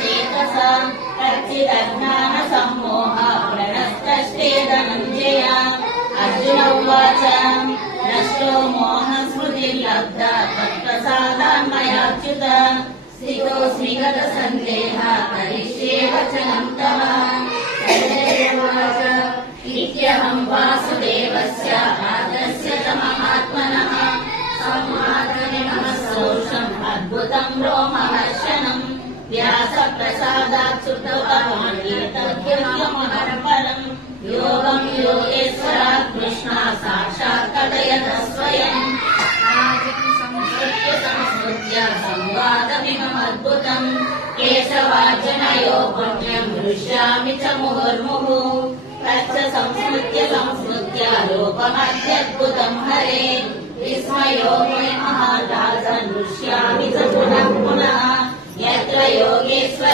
चेतसा कच्चिदज्ञानसम्मोह प्रणस्तस्ते धनञ्जय। अर्जुन उवाच नष्टो मोहस्मृतिर्लब्धा त्वत्प्रसादान् मयाच्युत स्थितोऽस्मि गतसन्देहः करिष्ये वचनं तव। इत्यहं वासुदेवस्य आदस्य च महात्मनः संवादमिमः सोषम् अद्भुतं रोमहर्षणम् व्यासप्रसादात् श्रुतवान् एतद्यमहरपरम् योगं योगेश्वरात् कृष्णा साक्षात् कथयत स्वयम्। संस्कृत्य संवादमिममद्भुतम् केशवार्जुनयो पुण्यं हृष्यामि च मुहुर्मुहुः तच्च संस्मृत्य लोकमत्यद्भुतं हरे विस्मयो मे महाराजन् हृष्यामि च पुनः पुनः यत्र योगेश्वर